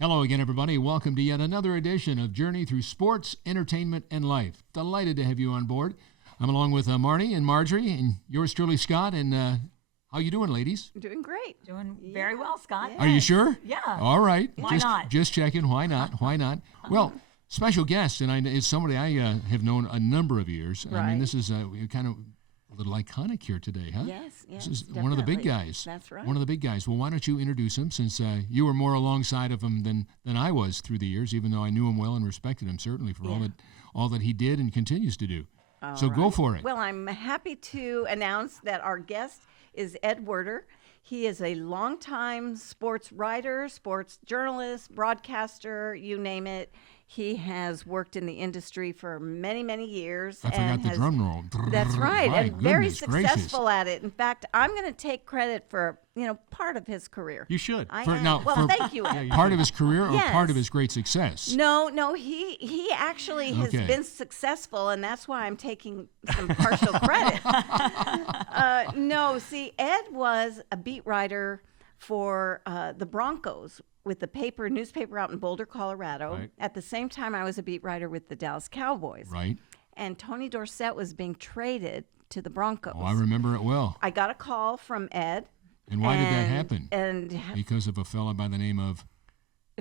Hello again, everybody. Welcome to yet another edition of Journey Through Sports, Entertainment, and Life. Delighted to have you on board. I'm along with Marnie and Marjorie, and yours truly, Scott. And how you doing, ladies? Doing great. Doing very well, Scott. Are you sure? Yeah. All right. Why not? Just checking. Why not? Why not? Well, special guest, and it's somebody I have known a number of years. Right. I mean, this is kind of a little iconic here today, huh? Yes, This is definitely. one of the big guys. That's right. One of the big guys. Well, why don't you introduce him, since you were more alongside of him than I was through the years, even though I knew him well and respected him certainly for all that he did and continues to do. So go for it. Well, I'm happy to announce that our guest is Ed Werder. He is a longtime sports writer, sports journalist, broadcaster, you name it. He has worked in the industry for many, many years. I forgot the drum roll. That's right, My and very goodness gracious. successful at it. In fact, I'm going to take credit for, part of his career. You should. Thank you, Ed. Part of his career or Yes. part of his great success? No, he actually has Okay. been successful, and that's why I'm taking some partial credit. No, see, Ed was a beat writer for the Broncos with the newspaper out in Boulder, Colorado. Right. At the same time, I was a beat writer with the Dallas Cowboys. Right. And Tony Dorsett was being traded to the Broncos. Oh, I remember it well. I got a call from Ed. And why did that happen? And Because of a fella by the name of...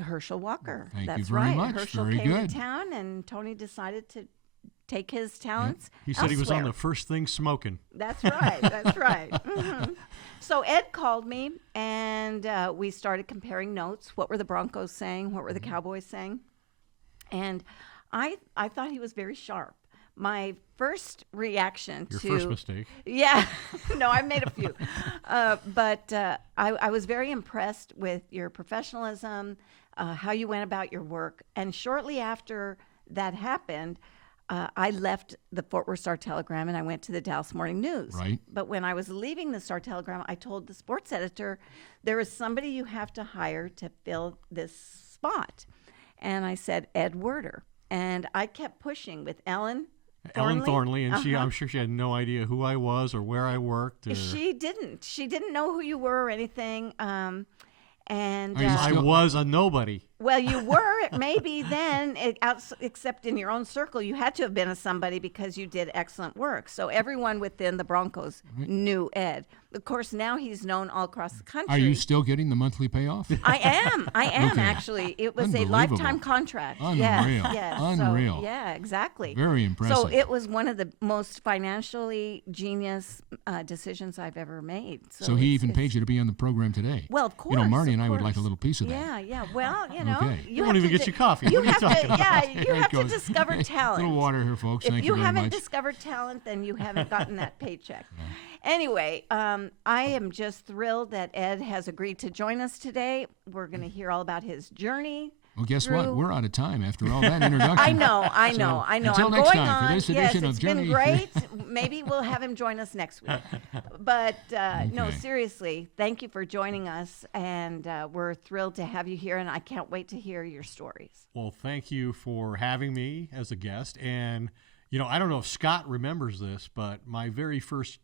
Herschel Walker. Thank you That's very right. much. Herschel Very came good. to town, and Tony decided to take his talents. He said he was on elsewhere. the first thing smoking. That's right. That's right. So Ed called me, and we started comparing notes. What were the Broncos saying? What were the Cowboys saying? And I thought he was very sharp. My first reaction Your to first mistake. Yeah, no, I've made a few, but I was very impressed with your professionalism, how you went about your work, and shortly after that happened, I left the Fort Worth Star-Telegram and I went to the Dallas Morning News. Right. But when I was leaving the Star-Telegram, I told the sports editor, there is somebody you have to hire to fill this spot. And I said, Ed Werder. And I kept pushing with Ellen Thornley, and I'm sure she had no idea who I was or where I worked. She didn't know who you were or anything. And Are you I was a nobody. well, you were maybe then, except in your own circle, you had to have been a somebody because you did excellent work. So everyone within the Broncos knew Ed. Of course, now he's known all across the country. Are you still getting the monthly payoff? I am Okay. actually. It was a Unbelievable. lifetime contract. Unreal. Yes. Unreal. So, yeah, exactly. Very impressive. So it was one of the most financially genius decisions I've ever made. So he even it's- paid you to be on the program today. Well, of course. Marnie of and I would course. like a little piece of that. Yeah. Well, you Okay. you won't have even to get you coffee. You What are you have talking to, about? you have to Goes- discover talent. Little water here, folks. If Thank you very haven't much. discovered talent, then you haven't gotten that paycheck. Anyway, I am just thrilled that Ed has agreed to join us today. We're going to hear all about his journey. Well, guess what? Drew. We're out of time after all that introduction. I know. So, I'm until next going time on. for this Yes, edition of it's Journey. been great. Maybe we'll have him join us next week. But no, Okay. seriously, thank you for joining us, and we're thrilled to have you here, and I can't wait to hear your stories. Well, thank you for having me as a guest. And, I don't know if Scott remembers this, but my very first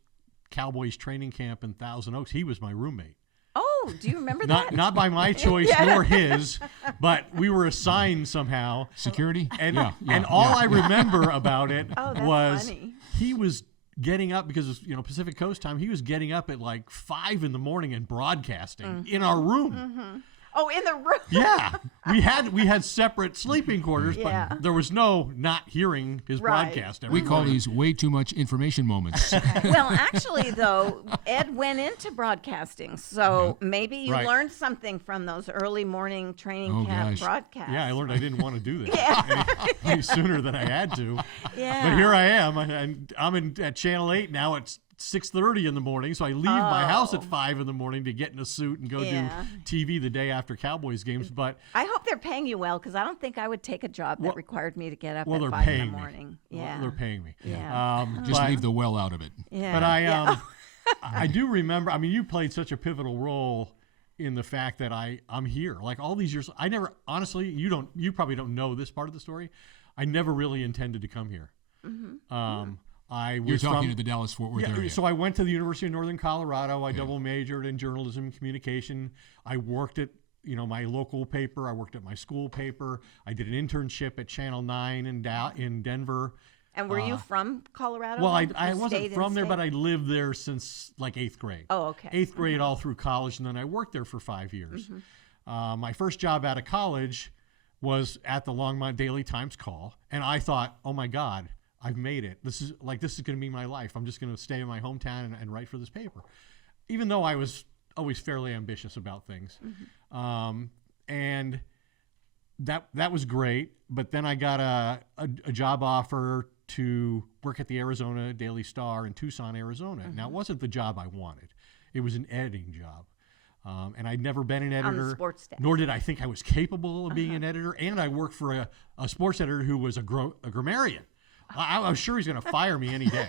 Cowboys training camp in Thousand Oaks, he was my roommate. Oh, do you remember that? Not by my choice nor his, but we were assigned somehow. Security? And, yeah, and all I remember about it Oh, that's was funny. he was getting up because of, Pacific Coast time. He was getting up at like 5 a.m. and broadcasting in our room. Oh, in the room. Yeah, we had separate sleeping quarters, Yeah. but there was no not hearing his Right. broadcast. We every call morning. these way too much information moments. Well, actually, though, Ed went into broadcasting, so maybe you Right. learned something from those early morning training Oh, camp gosh. broadcasts. Yeah, I learned I didn't want to do that any sooner than I had to. Yeah. But here I am, and I'm at Channel 8 now. It's 6:30 in the morning, so I leave my house at 5 in the morning to get in a suit and go Yeah. do TV the day after Cowboys games. But I hope they're paying you well, because I don't think I would take a job that required me to get up well, at they're 5 in paying the me. morning. Well, Yeah. they're paying me. Yeah. Just but- leave the well out of it. Yeah. But Yeah. I do remember. I mean, you played such a pivotal role in the fact that I'm here. Like all these years, I never honestly. You probably don't know this part of the story. I never really intended to come here. I was You're talking from, to the Dallas-Fort Worth area. So I went to the University of Northern Colorado. I double majored in journalism and communication. I worked at my local paper. I worked at my school paper. I did an internship at Channel 9 in Denver. And were you from Colorado? Well, then? I You wasn't stayed in from there, state? but I lived there since like 8th grade. Oh, okay. 8th grade all through college, and then I worked there for 5 years. My first job out of college was at the Longmont Daily Times Call, and I thought, oh my God, I've made it. This is going to be my life. I'm just going to stay in my hometown and write for this paper. Even though I was always fairly ambitious about things. And that was great. But then I got a job offer to work at the Arizona Daily Star in Tucson, Arizona. Now, it wasn't the job I wanted. It was an editing job. And I'd never been an editor, sports desk. nor did I think I was capable of being an editor. And I worked for a sports editor who was a grammarian. I was sure he's going to fire me any day.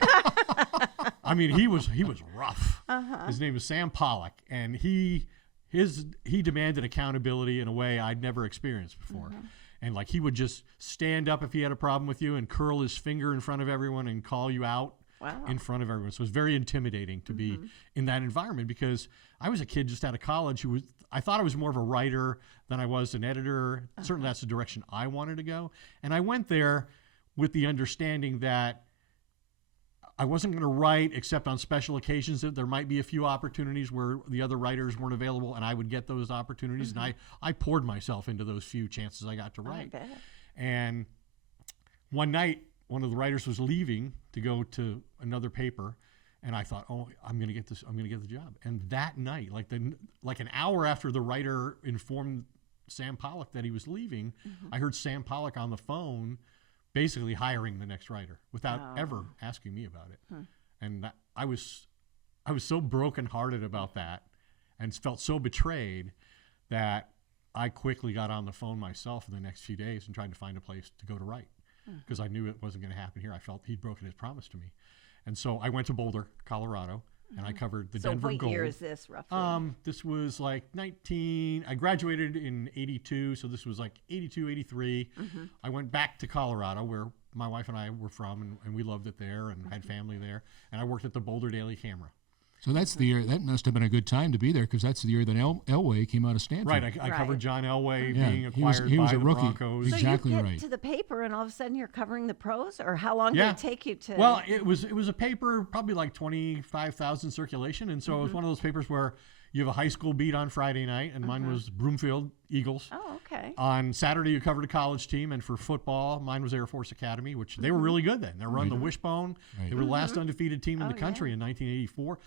I mean, he was rough. His name was Sam Pollock, and he demanded accountability in a way I'd never experienced before. And like he would just stand up if he had a problem with you and curl his finger in front of everyone and call you out in front of everyone. So it was very intimidating to be in that environment because I was a kid just out of college I thought I was more of a writer than I was an editor. Certainly that's the direction I wanted to go. And I went there with the understanding that I wasn't going to write except on special occasions, that there might be a few opportunities where the other writers weren't available and I would get those opportunities. And I poured myself into those few chances I got to write. I bet. And one night, one of the writers was leaving to go to another paper. And I thought, oh, I'm going to get this. I'm going to get the job. And that night, like an hour after the writer informed Sam Pollock that he was leaving, I heard Sam Pollock on the phone basically hiring the next writer without ever asking me about it. And I was so brokenhearted about that and felt so betrayed that I quickly got on the phone myself in the next few days and tried to find a place to go to write because I knew it wasn't going to happen here. I felt he'd broken his promise to me. And so I went to Boulder, Colorado, and I covered the Denver Gold. So what year is this roughly? This was like I graduated in 82, so this was like 82, 83. I went back to Colorado where my wife and I were from, and we loved it there and had family there. And I worked at the Boulder Daily Camera. So that's the year. That must have been a good time to be there because that's the year that Elway came out of Stanford. Right, I covered John Elway Yeah, being he was acquired by a the rookie. Broncos. So Exactly you get right. to the paper and all of a sudden you're covering the pros, or how long did it take you to? Well, it was a paper probably like 25,000 circulation, and so it was one of those papers where you have a high school beat on Friday night, and mine was Broomfield Eagles. Oh, okay. On Saturday, you covered a college team, and for football, mine was Air Force Academy, which they were really good then. They were on the Wishbone. Right. They were the last undefeated team in the Oh, country in 1984.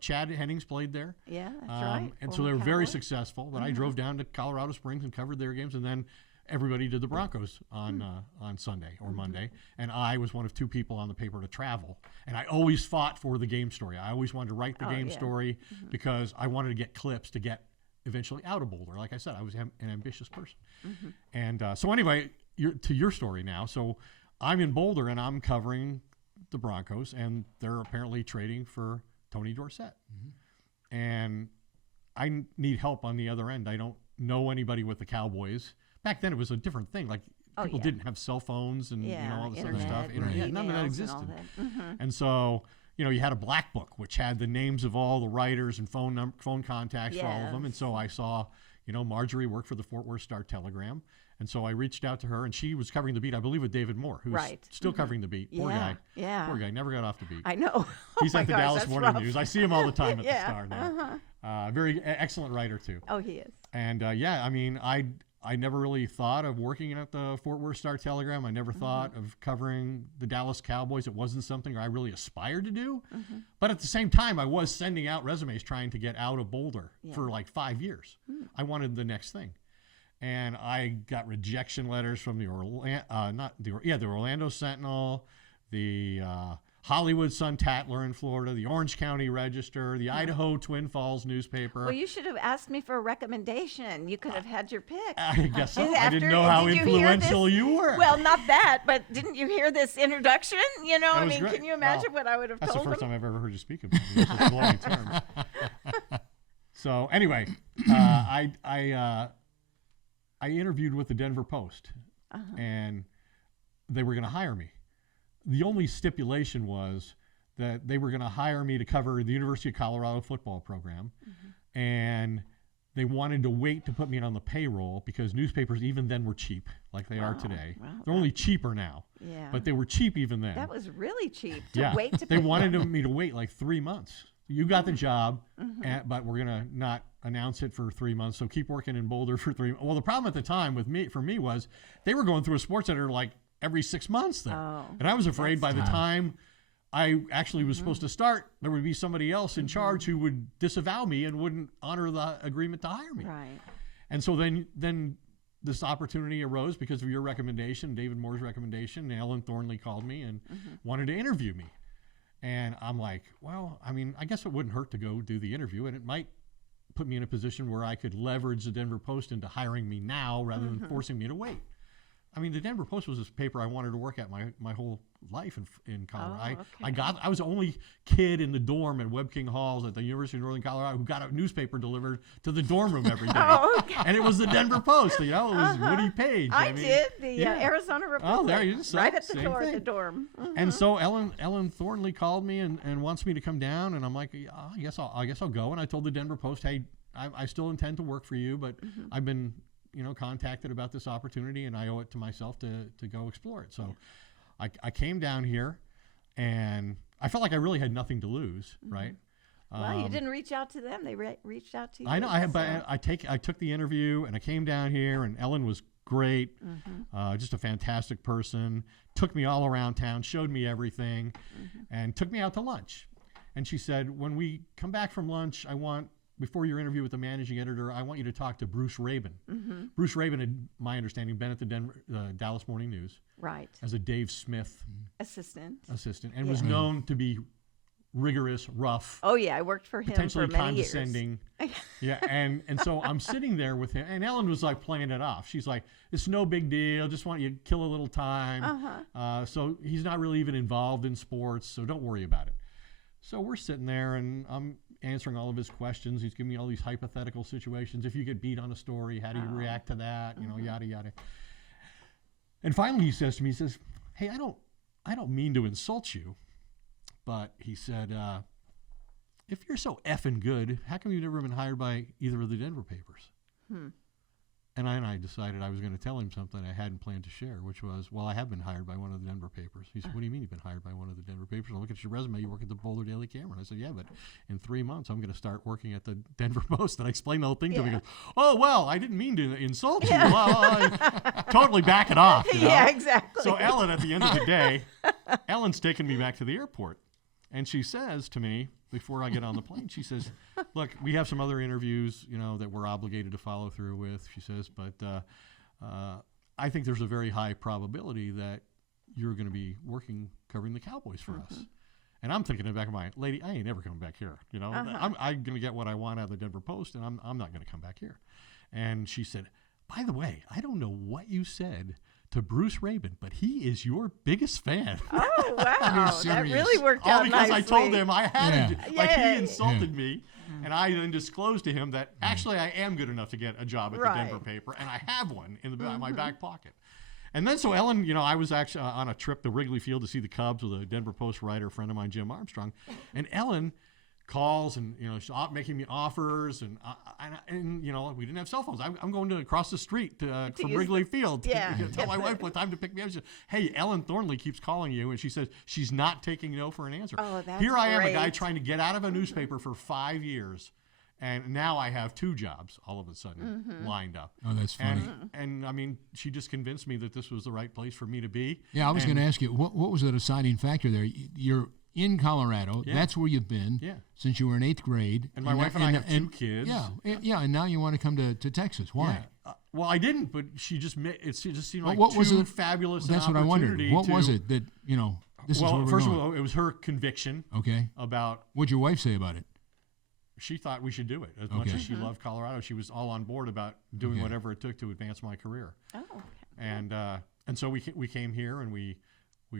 Chad Hennings played there. Yeah, that's right. And so Former they were very Cowboy. successful. But I drove down to Colorado Springs and covered their games, and then everybody did the Broncos on Sunday or Monday, and I was one of two people on the paper to travel. And I always fought for the game story. I always wanted to write the game story because I wanted to get clips to get eventually out of Boulder. Like I said, I was an ambitious person. And so anyway, to your story now. So I'm in Boulder, and I'm covering the Broncos, and they're apparently trading for Tony Dorsett. And I need help on the other end. I don't know anybody with the Cowboys. Back then, it was a different thing. Like people didn't have cell phones and all this other stuff. Internet, None of that emails existed. and all that. And so, you had a black book which had the names of all the writers and phone contacts for all of them. And so I saw, Marjorie worked for the Fort Worth Star-Telegram. And so I reached out to her, and she was covering the beat, I believe, with David Moore, who's still covering the beat. Poor guy. Yeah. Poor guy. Never got off the beat. I know. He's Oh at the my gosh, Dallas that's Morning rough. News. I see him all the time at the Star now. Very excellent writer, too. Oh, he is. And I never really thought of working at the Fort Worth Star-Telegram. I never thought of covering the Dallas Cowboys. It wasn't something I really aspired to do. But at the same time, I was sending out resumes trying to get out of Boulder for like 5 years. I wanted the next thing. And I got rejection letters from the Orlando Sentinel, the Hollywood Sun-Tatler in Florida, the Orange County Register, the Idaho Twin Falls newspaper. Well, you should have asked me for a recommendation. You could have had your pick. I guess so. I After- didn't know how did you hear influential this? you were. Well, not that, but didn't you hear this introduction? That was great. Can you imagine Well, what I would have That's the told first them? time I've ever heard you speak about it. It's glowing terms. So anyway, I interviewed with the Denver Post, and they were going to hire me. The only stipulation was that they were going to hire me to cover the University of Colorado football program, and they wanted to wait to put me on the payroll because newspapers even then were cheap, like they are Wow. today. Wow, They're only cheaper now, Yeah. but they were cheap even then. That was really cheap to yeah, wait to they pay. wanted me to wait like 3 months. You got the job, Mm-hmm. but we're gonna not announce it for 3 months. So keep working in Boulder for 3. Well, the problem at the time for me was they were going through a sports center like every 6 months there, Oh, and I was afraid by the tough. time I actually was supposed to start, there would be somebody else in charge who would disavow me and wouldn't honor the agreement to hire me. Right. And so then this opportunity arose because of your recommendation, David Moore's recommendation. Ellen Thornley called me and wanted to interview me. And I'm like, well, I mean, I guess it wouldn't hurt to go do the interview, and it might put me in a position where I could leverage the Denver Post into hiring me now rather than forcing me to wait. I mean, the Denver Post was this paper I wanted to work at my whole life in Colorado. Oh, okay. I was the only kid in the dorm at Webb King Halls at the University of Northern Colorado who got a newspaper delivered to the dorm room every day. Oh, okay. And it was the Denver Post, you know, it was Woody Page. I mean, did the yeah. Arizona Republic. Oh, there you go. Right at the Same door of the thing. dorm. And so Ellen Thornley called me and wants me to come down, and I'm like, yeah, I guess I'll go. And I told the Denver Post, hey, I still intend to work for you, but I've been contacted about this opportunity, and I owe it to myself to go explore it. So I came down here, and I felt like I really had nothing to lose, right? Well, you didn't reach out to them; they reached out to you. I know. But I took the interview, and I came down here, and Ellen was great, just a fantastic person. Took me all around town, showed me everything, and took me out to lunch. And she said, when we come back from lunch, before your interview with the managing editor, I want you to talk to Bruce Rabin. Bruce Rabin had, my understanding, been at the Dallas Morning News Right. as a Dave Smith Assistant. and was known to be rigorous, rough, Oh yeah, I worked for him potentially for many years. condescending. Yeah, and so I'm sitting there with him, and Ellen was like playing it off. She's like, "It's no big deal. Just want you to kill a little time." So he's not really even involved in sports, so don't worry about it. So we're sitting there, and I'm answering all of his questions. He's giving me all these hypothetical situations. If you get beat on a story, how do you react to that? Yada yada. And finally, he says to me, he says, "Hey, I don't mean to insult you, but," he said, "if you're so effing good, how come you've never been hired by either of the Denver papers?" And I decided I was going to tell him something I hadn't planned to share, which was, well, I have been hired by one of the Denver papers. He said, "What do you mean you've been hired by one of the Denver papers?" I look at your resume, you work at the Boulder Daily Camera. I said, "Yeah, but in 3 months, I'm going to start working at the Denver Post." And I explained the whole thing to him. He goes, "Oh, well, I didn't mean to insult you." Well, I totally back it off. You know? Yeah, exactly. So Ellen, at the end of the day, Ellen's taking me back to the airport. And she says to me, before I get on the plane, she says, "Look, we have some other interviews, that we're obligated to follow through with," she says, "but I think there's a very high probability that you're going to be covering the Cowboys for us." And I'm thinking in the back of my mind, lady, I ain't never coming back here. I'm going to get what I want out of the Denver Post, and I'm not going to come back here. And she said, "By the way, I don't know what you said to Bruce Rabin, but he is your biggest fan." Oh wow, that serious. really worked All out because nicely. I told him I had Yeah. to, like he Yay. insulted me, and I then disclosed to him that actually I am good enough to get a job at the Right. Denver paper, and I have one in my back pocket. And then so Ellen, I was actually on a trip to Wrigley Field to see the Cubs with a Denver Post writer friend of mine, Jim Armstrong, and Ellen calls and she's making me offers and we didn't have cell phones. I'm going to across the street from use Wrigley Field to yeah. tell my wife what time to pick me up. She said, "Hey, Ellen Thornley keeps calling you," and she says she's not taking no for an answer. Oh, that's Here I am, a guy great. trying to get out of a newspaper for 5 years, and now I have 2 jobs all of a sudden lined up. Oh, that's funny. And I mean, she just convinced me that this was the right place for me to be. Yeah, I was And- going to ask you, what was the deciding factor there? You're in Colorado. Yeah. That's where you've been Yeah. since you were in 8th grade. And my wife and I have 2 kids. Yeah, and now you want to come to Texas. Why? Yeah. Well, I didn't, but she just it just seemed like what was too it? fabulous. That's an what I wondered. opportunity What to- was it that, this is where Well, we're first going? of all, it was her conviction Okay. about. What'd your wife say about it? She thought we should do it as much Okay. as she loved Colorado. She was all on board about doing Okay. whatever it took to advance my career. Oh, okay. And so we came here and we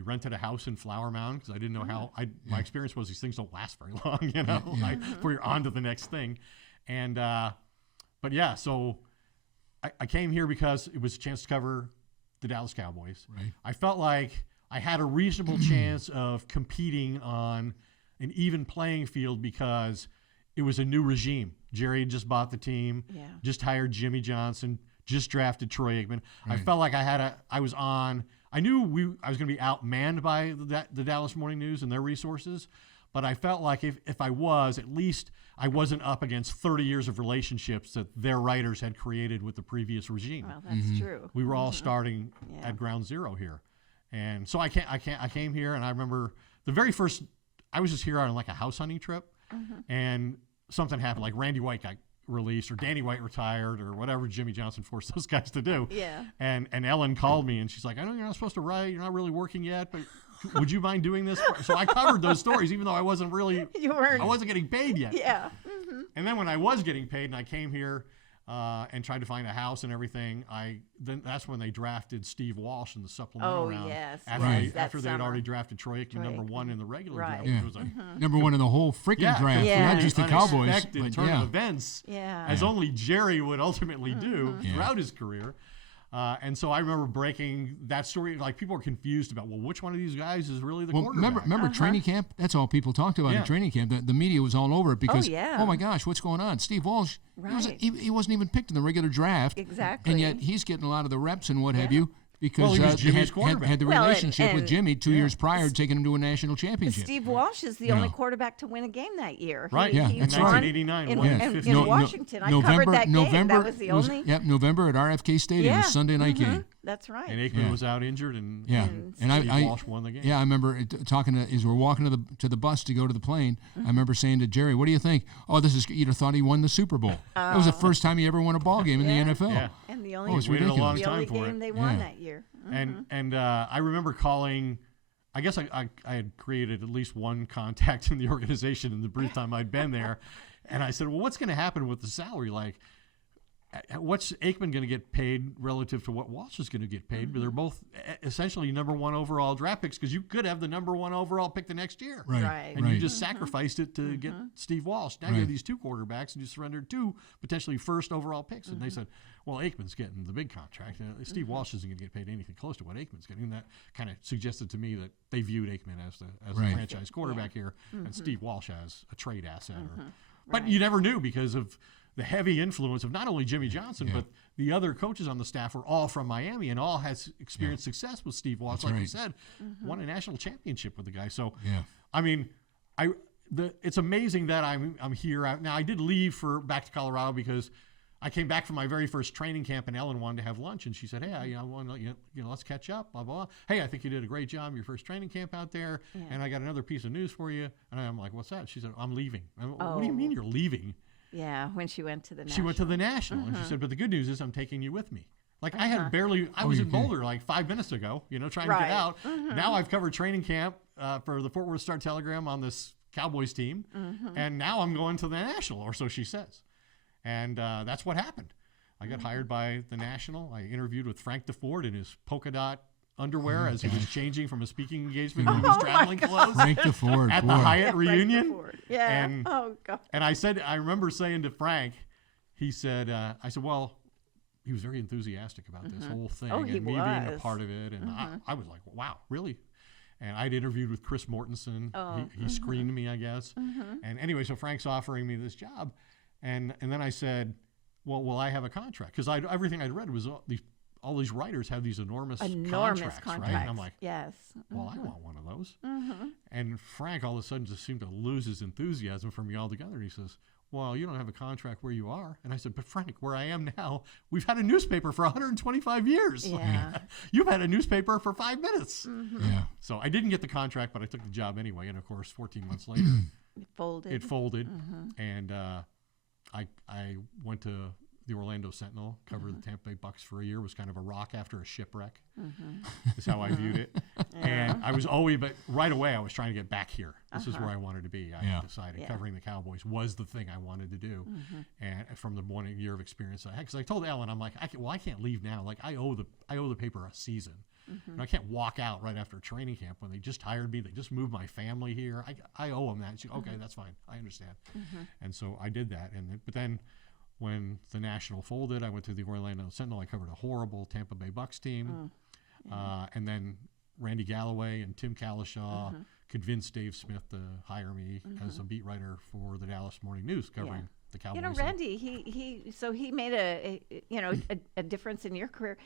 rented a house in Flower Mound because I didn't know how. My experience was these things don't last very long, before you're on to the next thing. And but yeah, so I came here because it was a chance to cover the Dallas Cowboys. Right. I felt like I had a reasonable chance of competing on an even playing field because it was a new regime. Jerry had just bought the team, just hired Jimmy Johnson, just drafted Troy Aikman. I felt like I was on. I knew I was going to be outmanned by the Dallas Morning News and their resources, but I felt like if I was, at least I wasn't up against 30 years of relationships that their writers had created with the previous regime. Well, that's true. We were all starting at ground zero here. And so I came here, and I remember the very first, I was just here on like a house hunting trip, and something happened, like Randy White got released, or Danny White retired, or whatever Jimmy Johnson forced those guys to do. Yeah. And Ellen called me, and she's like, I know you're not supposed to write, you're not really working yet, but would you mind doing this? So I covered those stories, even though I wasn't really, I wasn't getting paid yet. Yeah. And then when I was getting paid, and I came here and tried to find a house and everything, then that's when they drafted Steve Walsh in the supplemental round. Yes. After they had already drafted Troy Aikman number one in the regular draft. Yeah. It was like, number one in the whole freaking draft, not just the Cowboys. Unexpected turn of events, as only Jerry would ultimately do throughout his career. And so I remember breaking that story. Like, people were confused about, well, which one of these guys is really the quarterback? Remember training camp? That's all people talked about in training camp. The media was all over it because, oh my gosh, what's going on? Steve Walsh, he wasn't even picked in the regular draft. Exactly. And yet he's getting a lot of the reps and what have you. Because he was Jimmy's had the relationship with Jimmy 2 years prior, taking him to a national championship. Steve Walsh is the only quarterback to win a game that year. Right. He in 1989. In Washington. I covered that game. That was the only. Yep, November at RFK Stadium, a Sunday night game. That's right. And Aikman was out injured, and Steve Walsh won the game. Yeah, I remember talking as we're walking to the bus to go to the plane. I remember saying to Jerry, "What do you think?" Oh, you'd have thought he won the Super Bowl. That was the first time he ever won a ball game in the NFL. Yeah. And the only, waited a long time for game they won that year. And I remember calling. I guess I had created at least one contact in the organization in the brief time I'd been there, and I said, "Well, what's going to happen with the salary? Like, what's Aikman going to get paid relative to what Walsh is going to get paid? But they're both essentially number one overall draft picks, because you could have the number one overall pick the next year, Right. And you just sacrificed it to get Steve Walsh. Now you have these two quarterbacks, and you surrendered two potentially first overall picks." And they said, well, Aikman's getting the big contract. Steve Walsh isn't going to get paid anything close to what Aikman's getting. And that kind of suggested to me that they viewed Aikman as the franchise quarterback here, and Steve Walsh as a trade asset. But you never knew, because of the heavy influence of not only Jimmy Johnson, but the other coaches on the staff were all from Miami and all has experienced success with Steve Walsh. That's like you said, won a national championship with the guy. So, I mean, it's amazing that I'm here. Now, I did leave back to Colorado because I came back from my very first training camp, and Ellen wanted to have lunch, and she said, "Hey, I want to, let's catch up, blah, blah, blah. Hey, I think you did a great job your first training camp out there, and I got another piece of news for you." And I'm like, "What's that?" She said, "I'm leaving." What do you mean you're leaving? Yeah, when she went to the national. She went to the national, and she said, "But the good news is I'm taking you with me." Like, I had I was in Boulder like 5 minutes ago, trying to get out. Now I've covered training camp for the Fort Worth Star-Telegram on this Cowboys team, and now I'm going to the national, or so she says. And that's what happened. I got hired by the National. I interviewed with Frank DeFord in his polka dot underwear as he was changing from a speaking engagement to his traveling clothes. Frank DeFord. At the Hyatt reunion. Yeah. And, God. And I remember saying to Frank, he said, I said, well, he was very enthusiastic about this whole thing and me being a part of it. And I was like, wow, really? And I'd interviewed with Chris Mortensen. He screened me, I guess. And anyway, so Frank's offering me this job. And then I said, well, will I have a contract? Because everything I'd read was all these writers have these enormous contracts, right? And I'm like, yes. Well, I want one of those. And Frank all of a sudden just seemed to lose his enthusiasm for me altogether. And he says, well, you don't have a contract where you are. And I said, but Frank, where I am now, we've had a newspaper for 125 years. Yeah. You've had a newspaper for 5 minutes. Yeah. So I didn't get the contract, but I took the job anyway. And of course, 14 months later, it folded. And I went to the Orlando Sentinel, covered the Tampa Bay Bucks for a year, was kind of a rock after a shipwreck, is how I viewed it. And I was but right away I was trying to get back here. This is where I wanted to be. I decided covering the Cowboys was the thing I wanted to do. And from the 1 year of experience I had, because I told Ellen, I'm like, I can't leave now. Like, I owe the paper a season. And I can't walk out right after training camp when they just hired me. They just moved my family here. I owe them that. And she, okay, that's fine. I understand. And so I did that. But then when the National folded, I went to the Orlando Sentinel. I covered a horrible Tampa Bay Bucks team. And then Randy Galloway and Tim Calishaw convinced Dave Smith to hire me as a beat writer for the Dallas Morning News covering the Cowboys. You know, Randy, he made a difference in your career.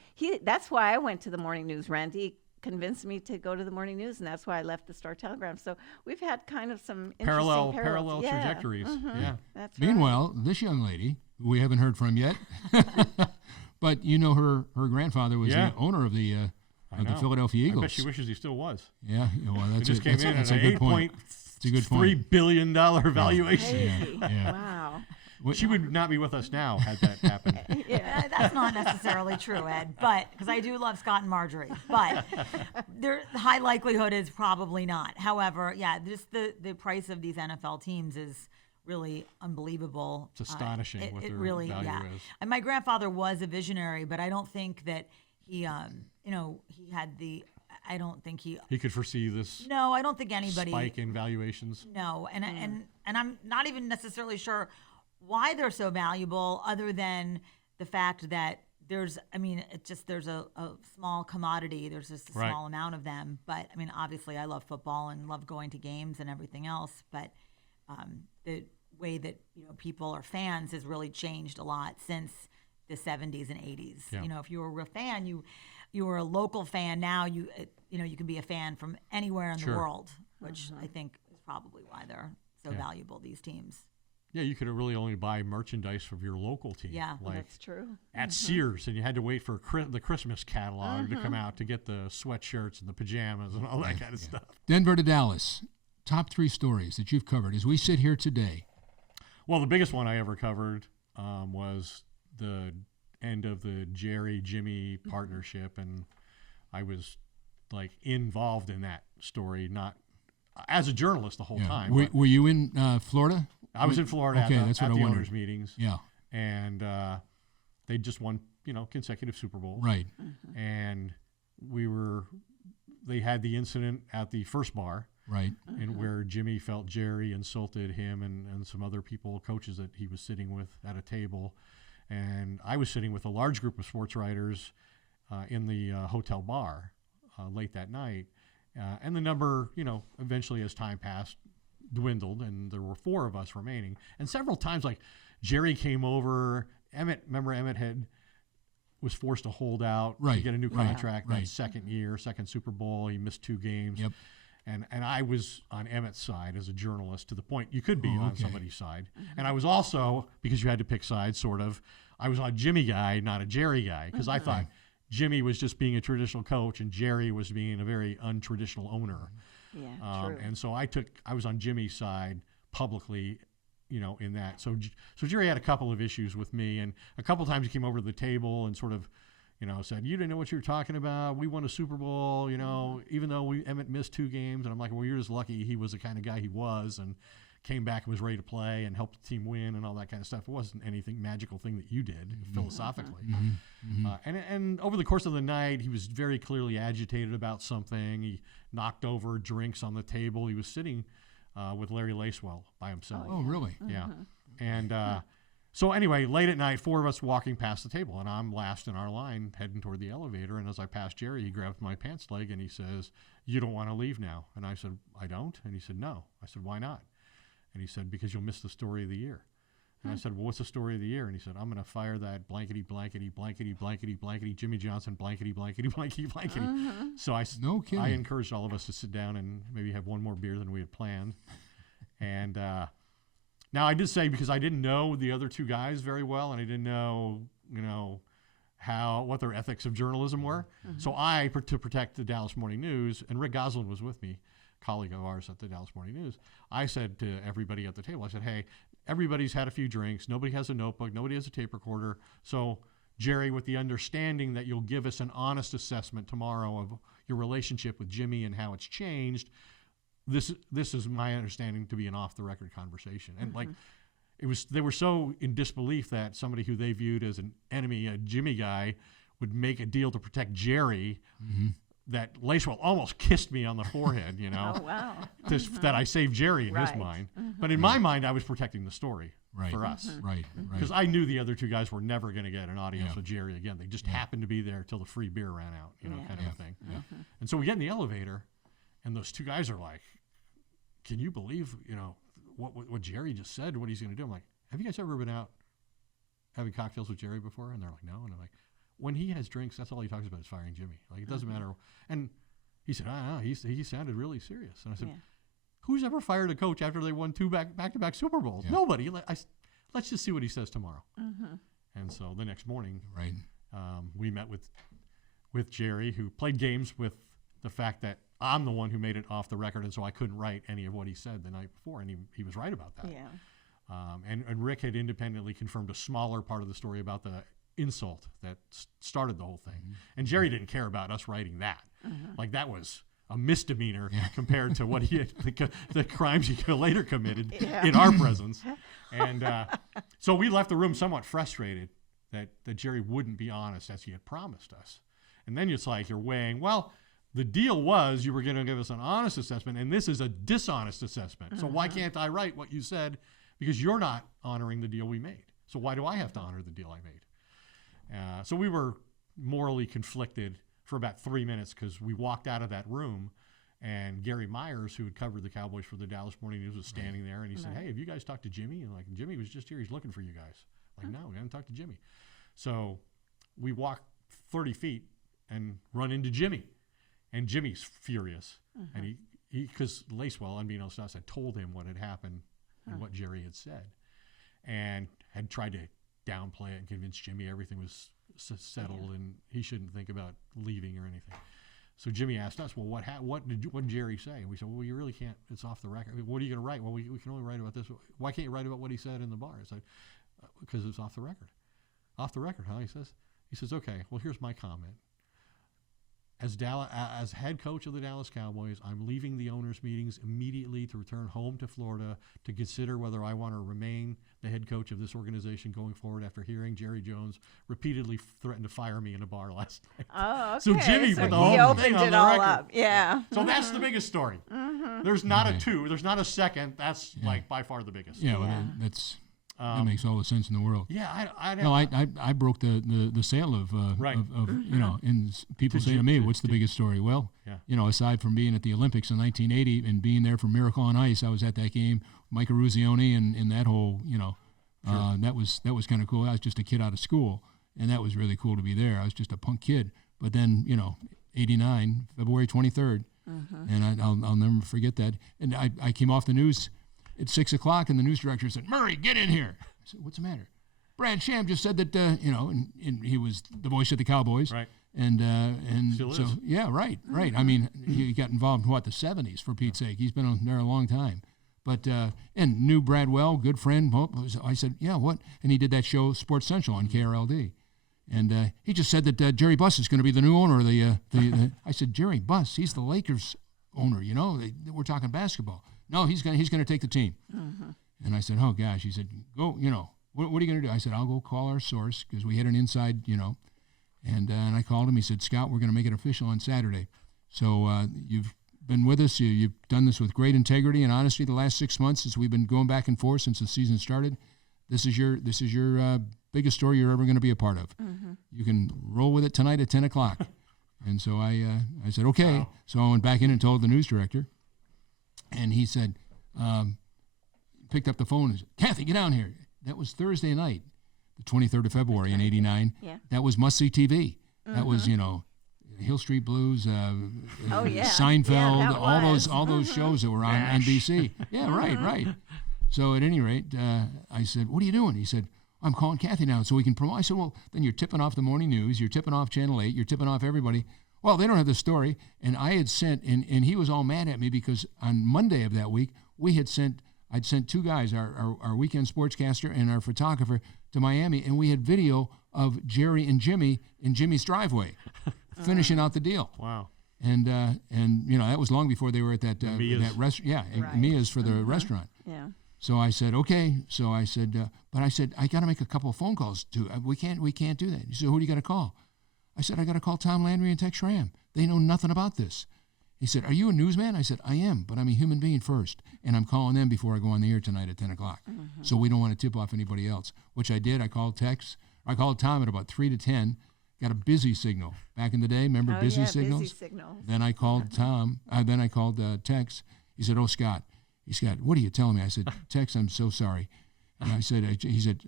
That's why I went to the Morning News. Randy convinced me to go to the Morning News, and that's why I left the Star Telegram. So we've had kind of some interesting parallel trajectories. Yeah. That's Meanwhile, this young lady, who we haven't heard from yet, but you know her grandfather was the owner of the Philadelphia Eagles. I bet she wishes he still was. Yeah, well, that's it just came in at a an good point. It's a good point. $8.3 billion valuation. Yeah. Wow. She would not be with us now had that happened. Yeah, that's not necessarily true, Ed, but because I do love Scott and Marjorie, but the high likelihood is probably not. However, yeah, just the price of these NFL teams is really unbelievable. It's astonishing what their really, value is. And my grandfather was a visionary, but I don't think that he, he had the. I don't think he could foresee this. No, I don't think anybody spike in valuations. No, and I'm not even necessarily sure why they're so valuable, other than the fact that there's a small commodity. There's just a small amount of them. But I mean, obviously, I love football and love going to games and everything else. But the way that people are fans has really changed a lot since the 70s and 80s. Yeah. If you were a fan, you were a local fan. Now you can be a fan from anywhere in the world, which I think is probably why they're so valuable, these teams. Yeah, you could really only buy merchandise from your local team. Yeah, like that's true. At Sears, and you had to wait for the Christmas catalog to come out to get the sweatshirts and the pajamas and all that kind of stuff. Denver to Dallas, top 3 stories that you've covered as we sit here today. Well, the biggest one I ever covered was the end of the Jerry-Jimmy partnership, and I was like involved in that story, not as a journalist the whole time. Were you in Florida? I was in Florida at the owners' meetings. Yeah. And they just won, consecutive Super Bowls. Right. And they had the incident at the first bar. Right. And where Jimmy felt Jerry insulted him and some other people, coaches that he was sitting with at a table. And I was sitting with a large group of sports writers in the hotel bar late that night. And the number, eventually as time passed, dwindled, and there were 4 of us remaining. And several times, like, Jerry came over. Emmett was forced to hold out to get a new contract that second Super Bowl. He missed 2 games. Yep. And I was on Emmett's side as a journalist, to the point you could be on somebody's side. And I was also, because you had to pick sides, sort of, I was on Jimmy guy, not a Jerry guy, because I thought Jimmy was just being a traditional coach and Jerry was being a very untraditional owner. Yeah, true. And so I was on Jimmy's side publicly, in that. So Jerry had a couple of issues with me, and a couple of times he came over to the table and sort of, said, "You didn't know what you were talking about. We won a Super Bowl, even though Emmett missed 2 games." And I'm like, "Well, you're just lucky he was the kind of guy he was, and came back and was ready to play and helped the team win and all that kind of stuff. It wasn't anything magical thing that you did philosophically." And over the course of the night, he was very clearly agitated about something. He knocked over drinks on the table. He was sitting with Larry Lacewell by himself. Oh, really? Yeah. And so anyway, late at night, 4 of us walking past the table, and I'm last in our line heading toward the elevator. And as I passed Jerry, he grabbed my pants leg and he says, "You don't want to leave now?" And I said, "I don't." And he said, "No." I said, "Why not?" And he said, "Because you'll miss the story of the year." And I said, "Well, what's the story of the year?" And he said, "I'm going to fire that blankety, blankety, blankety, blankety, blankety, Jimmy Johnson, blankety, blankety, blankety, blankety." So I encouraged all of us to sit down and maybe have one more beer than we had planned. And now I did say, because I didn't know the other 2 guys very well, and I didn't know, what their ethics of journalism were. So to protect the Dallas Morning News, and Rick Goslin was with me, colleague of ours at the Dallas Morning News, I said to everybody at the table, I said, "Hey, everybody's had a few drinks. Nobody has a notebook. Nobody has a tape recorder. So, Jerry, with the understanding that you'll give us an honest assessment tomorrow of your relationship with Jimmy and how it's changed, this is my understanding to be an off-the-record conversation." And they were so in disbelief that somebody who they viewed as an enemy, a Jimmy guy, would make a deal to protect Jerry, that Lacewell almost kissed me on the forehead, Oh, wow. That I saved Jerry in his mind. But in my mind, I was protecting the story for us. Right. Because I knew the other 2 guys were never going to get an audience with Jerry again. They just happened to be there till the free beer ran out, kind of a thing. And so we get in the elevator, and those 2 guys are like, can you believe, what Jerry just said, what he's going to do? I'm like, have you guys ever been out having cocktails with Jerry before? And they're like, no. And I'm like, when he has drinks, that's all he talks about is firing Jimmy. Like, it doesn't matter. And he said, he sounded really serious. And I said, who's ever fired a coach after they won 2 back-to-back Super Bowls? Yeah. Nobody. Let's just see what he says tomorrow. And so the next morning, Right. We met with Jerry, who played games with the fact that I'm the one who made it off the record, and so I couldn't write any of what he said the night before, and he was right about that. Yeah. And Rick had independently confirmed a smaller part of the story about the insult that started the whole thing. And Jerry didn't care about us writing that. Like, that was a misdemeanor compared to what he had, the crimes he later committed in our presence. And so we left the room somewhat frustrated that Jerry wouldn't be honest as he had promised us. And then it's like you're weighing, well, the deal was you were going to give us an honest assessment, and this is a dishonest assessment. So why can't I write what you said? Because you're not honoring the deal we made. So why do I have to honor the deal I made? So we were morally conflicted for about 3 minutes because we walked out of that room, and Gary Myers, who had covered the Cowboys for the Dallas Morning News, was standing there, and he said, hey, have you guys talked to Jimmy? And Jimmy was just here. He's looking for you guys. Like, no, we haven't talked to Jimmy. So we walk 30 feet and run into Jimmy. And Jimmy's furious. And he because Lacewell, unbeknownst to us, had told him what had happened and what Jerry had said, and had tried to downplay it and convince Jimmy everything was settled and he shouldn't think about leaving or anything. So Jimmy asked us, well, what did Jerry say? And we said, well, you really can't. It's off the record. What are you going to write? Well, we can only write about this. Why can't you write about what he said in the bar? I said, because it's off the record. Off the record, huh? He says, okay, well, here's my comment. As head coach of the Dallas Cowboys, I'm leaving the owners' meetings immediately to return home to Florida to consider whether I want to remain the head coach of this organization going forward after hearing Jerry Jones repeatedly threaten to fire me in a bar last night. Oh, okay. So Jimmy so put the he whole opened thing on it the all record. up. Yeah. So that's the biggest story. There's not a 2. There's not a second. That's like by far the biggest. Yeah, well, that makes all the sense in the world. Yeah, I broke the sale of Right. of and people say to me, what's the biggest story? Well, aside from being at the Olympics in 1980 and being there for Miracle on Ice, I was at that game, Mike Eruzione and that whole, that was kind of cool. I was just a kid out of school, and that was really cool to be there. I was just a punk kid. But then, 89, February 23rd, and I'll never forget that. And I came off the news at 6 o'clock, and the news director said, Murray, get in here. I said, what's the matter? Brad Sham just said that, and he was the voice of the Cowboys. Right. And Still so, is. yeah, right. I mean, he got involved in, the 70s, for Pete's sake. He's been on there a long time. But, and knew Brad well, good friend. I said, yeah, what? And he did that show, Sports Central, on KRLD. And he just said that Jerry Buss is going to be the new owner of the I said, Jerry Buss, he's the Lakers owner, we're talking basketball. No, he's gonna take the team. And I said, oh gosh. He said, go. What are you gonna do? I said, I'll go call our source because we had an inside. And I called him. He said, Scott, we're gonna make it official on Saturday. So you've been with us. You've done this with great integrity and honesty the last 6 months since we've been going back and forth since the season started. This is your biggest story you're ever going to be a part of. You can roll with it tonight at 10 o'clock. And so I said, okay. Wow. So I went back in and told the news director. And he said, picked up the phone and said, Kathy, get down here. That was Thursday night, the 23rd of February in 89. Yeah. That was must-see TV. That was, Hill Street Blues, Seinfeld, Yeah, all those shows that were on NBC. Yeah, right. So at any rate, I said, what are you doing? He said, I'm calling Kathy now so we can promote. I said, well, then you're tipping off the morning news. You're tipping off Channel 8. You're tipping off everybody. Well, they don't have the story. And I had sent, and he was all mad at me because on Monday of that week, I'd sent 2 guys, our weekend sportscaster and our photographer, to Miami, and we had video of Jerry and Jimmy in Jimmy's driveway finishing out the deal. Wow. And that was long before they were at that restaurant. Yeah, Right. Mia's for the restaurant. Yeah. So I said, okay. So I said, but I said, I got to make a couple of phone calls too. We can't do that. He said, who do you got to call? I said, I got to call Tom Landry and Tex Schramm. They know nothing about this. He said, are you a newsman? I said, I am, but I'm a human being first. And I'm calling them before I go on the air tonight at 10 o'clock. So we don't want to tip off anybody else, which I did. I called Tex. I called Tom at about 3 to 10. Got a busy signal. Back in the day, remember busy signals? Busy signals. Then I called Tom. Then I called Tex. He said, oh, Scott, Scott, what are you telling me? I said, Tex, I'm so sorry. And he said,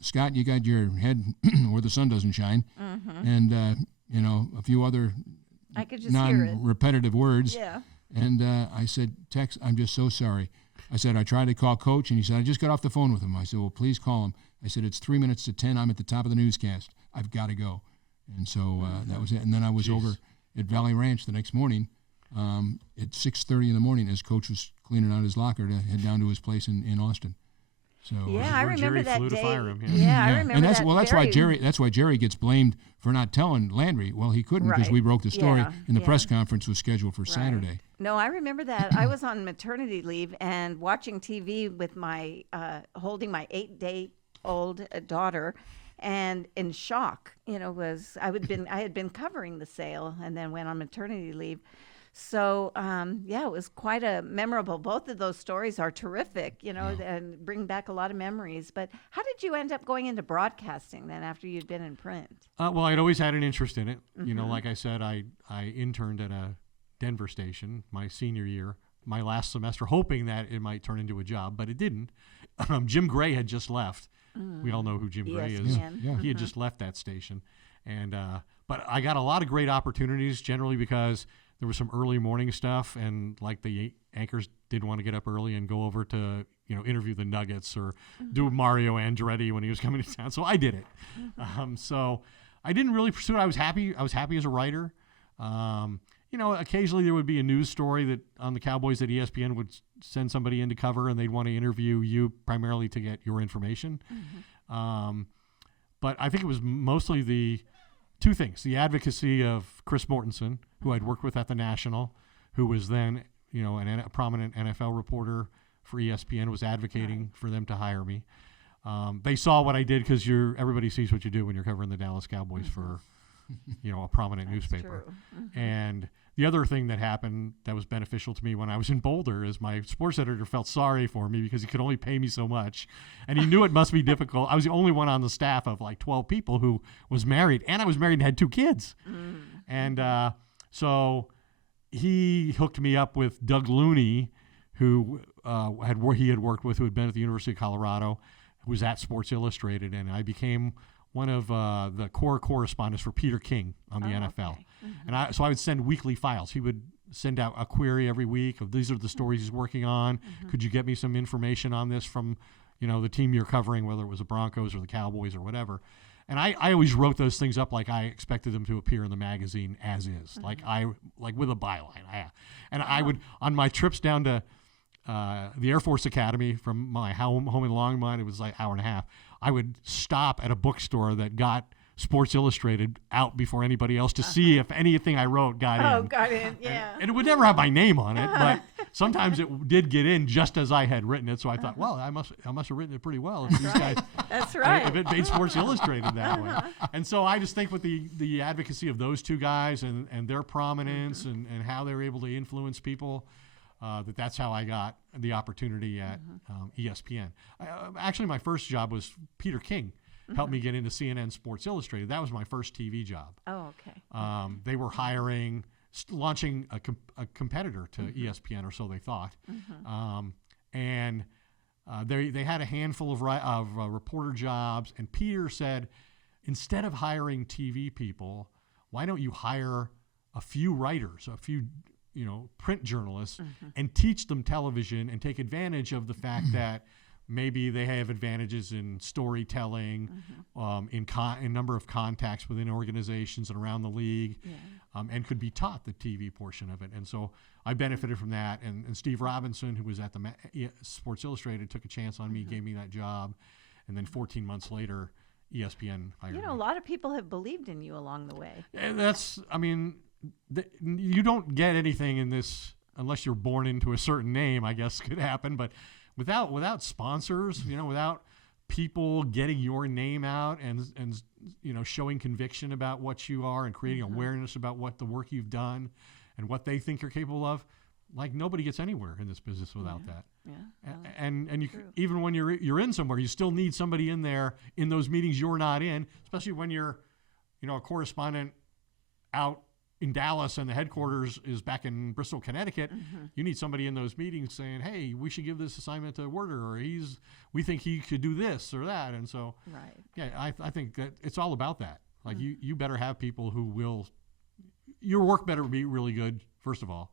Scott, you got your head where the sun doesn't shine, and a few other I could just hear it. non-repetitive words. Yeah. And I said, Tex, I'm just so sorry. I said, I tried to call Coach, and he said, I just got off the phone with him. I said, well, please call him. I said, it's 3 minutes to 10. I'm at the top of the newscast. I've got to go. And so that was it. And then I was over at Valley Ranch the next morning at 6:30 in the morning as Coach was cleaning out his locker to head down to his place in Austin. So yeah, I remember Jerry that flew day. to fire him. I remember and that's that. That's why Jerry gets blamed for not telling Landry. Well, he couldn't because we broke the story, and the press conference was scheduled for Saturday. No, I remember that. I was on maternity leave and watching TV with my holding my 8-day-old daughter, and in shock. I had been covering the sale and then went on maternity leave. So, it was quite a memorable. Both of those stories are terrific, and bring back a lot of memories. But how did you end up going into broadcasting then after you'd been in print? Well, I'd always had an interest in it. Like I said, I interned at a Denver station my senior year, my last semester, hoping that it might turn into a job, but it didn't. Jim Gray had just left. We all know who Jim Gray is. Yeah. He had just left that station. And but I got a lot of great opportunities generally because there was some early morning stuff, and like the anchors did want to get up early and go over to interview the Nuggets or do Mario Andretti when he was coming to town. So I did it. So I didn't really pursue it. I was happy as a writer. Occasionally there would be a news story that on the Cowboys that ESPN would send somebody in to cover, and they'd want to interview you primarily to get your information. But I think it was mostly the two things: the advocacy of Chris Mortensen, who I'd worked with at the National, who was then, a prominent NFL reporter for ESPN, was advocating for them to hire me. They saw what I did because everybody sees what you do when you're covering the Dallas Cowboys for, a prominent newspaper. And the other thing that happened that was beneficial to me when I was in Boulder is my sports editor felt sorry for me because he could only pay me so much. And he knew it must be difficult. I was the only one on the staff of like 12 people who was married. And I was married and had 2 kids. And so he hooked me up with Doug Looney, who he had worked with, who had been at the University of Colorado, who was at Sports Illustrated. And I became one of the core correspondents for Peter King on the NFL. Okay. And so I would send weekly files. He would send out a query every week of these are the stories he's working on. Could you get me some information on this from, the team you're covering, whether it was the Broncos or the Cowboys or whatever. And I always wrote those things up like I expected them to appear in the magazine as is, like with a byline. I would, on my trips down to the Air Force Academy from my home in Longmont, it was like an hour and a half. I would stop at a bookstore that got Sports Illustrated out before anybody else to see if anything I wrote got in. Oh, got in, yeah. And it would never have my name on it, but sometimes it did get in just as I had written it. So I thought, well, I must have written it pretty well if these guys. That's right. If it made Sports Illustrated that way. And so I just think with the advocacy of those two guys and their prominence and how they were able to influence people, that's how I got the opportunity at ESPN. Actually, my first job was Peter King. Helped me get into CNN Sports Illustrated. That was my first TV job. Oh, okay. They were launching a competitor to ESPN, or so they thought. And they had a handful of reporter jobs. And Peter said, instead of hiring TV people, why don't you hire a few writers, a few print journalists, and teach them television and take advantage of the fact that maybe they have advantages in storytelling, in number of contacts within organizations and around the league, and could be taught the TV portion of it. And so I benefited from that. And Steve Robinson, who was at the Sports Illustrated, took a chance on me, gave me that job. And then 14 months later, ESPN hired me. A lot of people have believed in you along the way. And you don't get anything in this unless you're born into a certain name, I guess could happen. But without sponsors, without people getting your name out and showing conviction about what you are and creating awareness about what the work you've done and what they think you're capable of, like nobody gets anywhere in this business without that. Yeah. And you, even when you're in somewhere, you still need somebody in there in those meetings you're not in, especially when you're, a correspondent out in Dallas and the headquarters is back in Bristol, Connecticut, you need somebody in those meetings saying, hey, we should give this assignment to Werder, or we think he could do this or that. And so, Right. yeah, I think that it's all about that. Like you better have people who will, your work better be really good, first of all.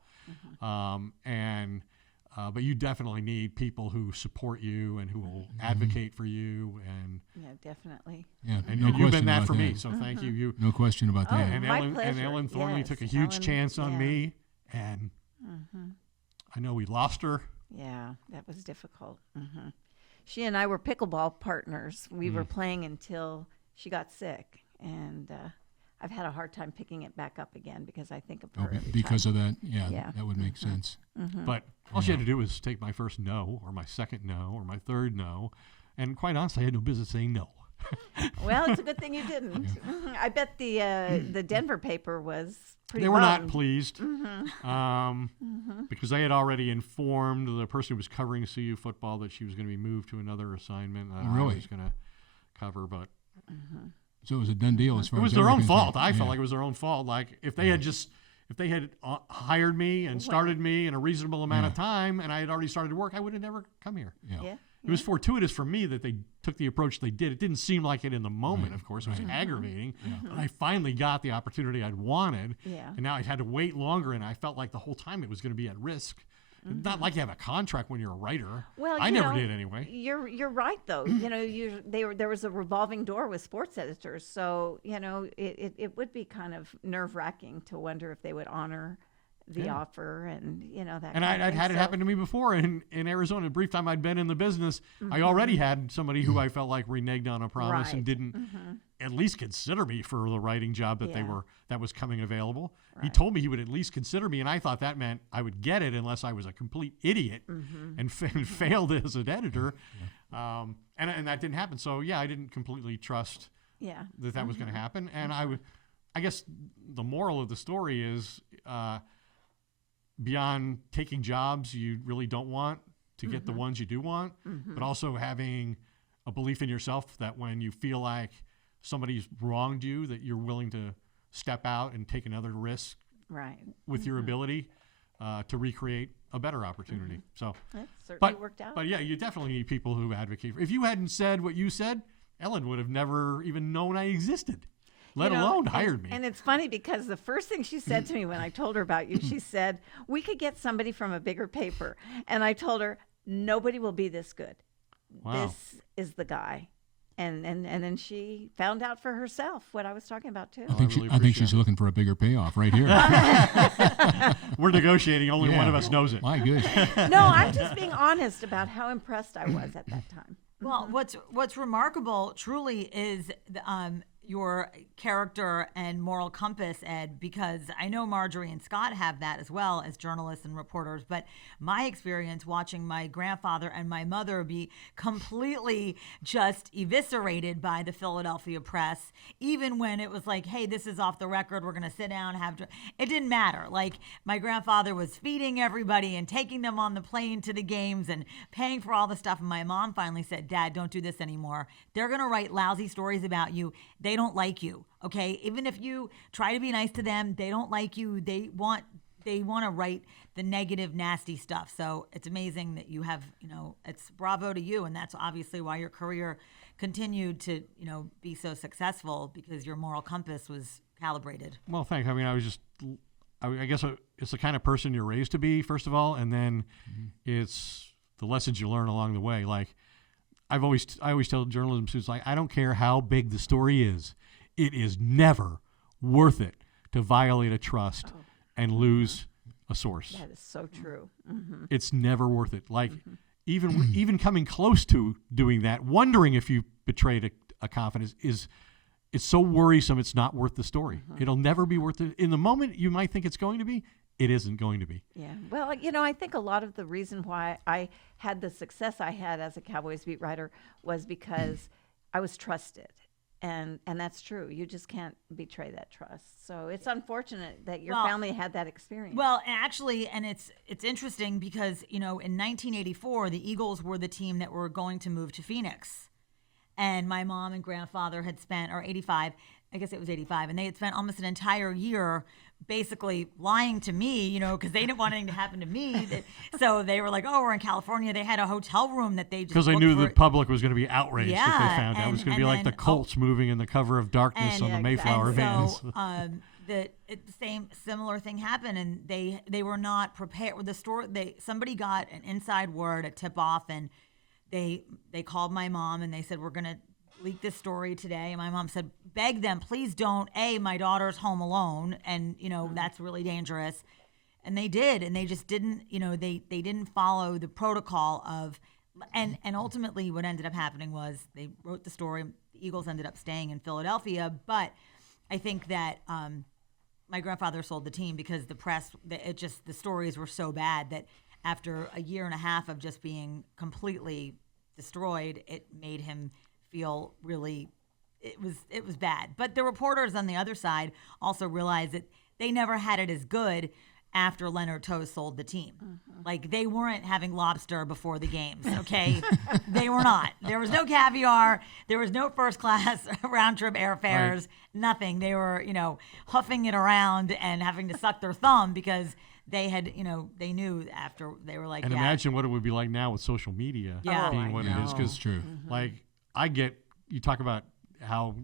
But you definitely need people who support you and who will advocate for you. And Yeah, definitely. Yeah, and no you've question been that about for me, so thank you. No question about Oh, that. And my Ellen, pleasure. Ellen Thornley Yes, took a huge Ellen, chance on yeah. me, and I know we lost her. Yeah, that was difficult. She and I were pickleball partners. We were playing until she got sick, and I've had a hard time picking it back up again because I think of her every Because time. of that, yeah, Yeah. that would make sense. But all she had to do was take my first no, or my second no, or my third no, and quite honestly, I had no business saying no. Well, it's a good thing you didn't. I bet the Denver paper was pretty They were not bummed. pleased because they had already informed the person who was covering CU football that she was going to be moved to another assignment that really? I was going to cover. But So it was a done deal as far it was as their own everything's fault. concerned. I felt Yeah. like it was their own fault. Like if they had hired me and started me in a reasonable amount of time, and I had already started to work, I would have never come here. Yeah. It was fortuitous for me that they took the approach they did. It didn't seem like it in the moment, of course. It was aggravating. But I finally got the opportunity I'd wanted. Yeah. And now I had to wait longer, and I felt like the whole time it was going to be at risk. Not like you have a contract when you're a writer. Well, I you never know, did anyway. You're right though. There was a revolving door with sports editors, so it would be kind of nerve wracking to wonder if they would honor the offer and that. And kind of I'd thing. had it So- happen to me before in Arizona. The brief time I'd been in the business, I already had somebody who I felt like reneged on a promise and Right. didn't at least consider me for the writing job that Yeah. that was coming available. He Right. told me he would at least consider me, and I thought that meant I would get it unless I was a complete idiot and failed as an editor. And that didn't happen. So yeah, I didn't completely trust Yeah. that was going to happen. And I guess the moral of the story is beyond taking jobs you really don't want to get the ones you do want, but also having a belief in yourself that when you feel like somebody's wronged you, that you're willing to step out and take another risk Right. with your ability to recreate a better opportunity. So, That certainly but, worked out. but yeah, you definitely need people who advocate. If you hadn't said what you said, Ellen would have never even known I existed, let alone hired me. And it's funny because the first thing she said to me when I told her about you, she said, "We could get somebody from a bigger paper." And I told her, "Nobody will be this good. Wow. This is the guy." And then she found out for herself what I was talking about too. I think, really I think appreciate she's it. looking for a bigger payoff right here. We're negotiating. Only one Yeah. of us knows it. My goodness. No, I'm just being honest about how impressed I was at that time. Well, what's remarkable truly is your character and moral compass, Ed, because I know Marjorie and Scott have that as well as journalists and reporters, but my experience watching my grandfather and my mother be completely just eviscerated by the Philadelphia press, even when it was like, hey, this is off the record, we're going to sit down and have it didn't matter. Like, my grandfather was feeding everybody and taking them on the plane to the games and paying for all the stuff, and my mom finally said, "Dad, don't do this anymore. They're going to write lousy stories about you. They don't like you, okay? Even if you try to be nice to them, they don't like you. They want to write the negative, nasty stuff." So it's amazing that you have, it's bravo to you, and that's obviously why your career continued to, be so successful, because your moral compass was calibrated. Well, thanks. I mean, I guess it's the kind of person you're raised to be, first of all, and then it's the lessons you learn along the way. Like, I always tell journalism students, like, I don't care how big the story is, it is never worth it to violate a trust and lose a source. That is so true. It's never worth it. Like, even coming close to doing that, wondering if you betrayed a confidence it's so worrisome. It's not worth the story. It'll never be worth it. In the moment, you might think it's going to be. It isn't going to be. Yeah. Well, I think a lot of the reason why I had the success I had as a Cowboys beat writer was because I was trusted. And that's true. You just can't betray that trust. So it's unfortunate that your family had that experience. Well, actually, and it's interesting because, in 1984, the Eagles were the team that were going to move to Phoenix. And my mom and grandfather had spent, or 85, I guess it was 85, and they had spent almost an entire year basically lying to me, you know, because they didn't want anything to happen to me. So they were like, oh, we're in California. They had a hotel room that they just because they knew the public was going to be outraged if they found out. It was going to be like the Colts moving in the cover of darkness on the Mayflower vans. So the same similar thing happened, and they were not prepared with the story. Somebody got an inside word, a tip off, and they called my mom and they said, we're going to leak this story today. And my mom said, beg them, please don't. My daughter's home alone, and you know that's really dangerous. And they did, and they just didn't. You know, they didn't follow the protocol of, and ultimately what ended up happening was they wrote the story. The Eagles ended up staying in Philadelphia, but I think that my grandfather sold the team because the press, the stories were so bad that after a year and a half of just being completely destroyed, it made him feel really, it was bad. But the reporters on the other side also realized that they never had it as good after Leonard Toews sold the team. Like, they weren't having lobster before the games, okay? They were not. There was no caviar. There was no first class round trip airfares, right. Nothing. They were, you know, huffing it around and having to suck their thumb because they had, you know, they knew after they were like, and imagine what it would be like now with social media being what it is. Because, true. Like, you talk about how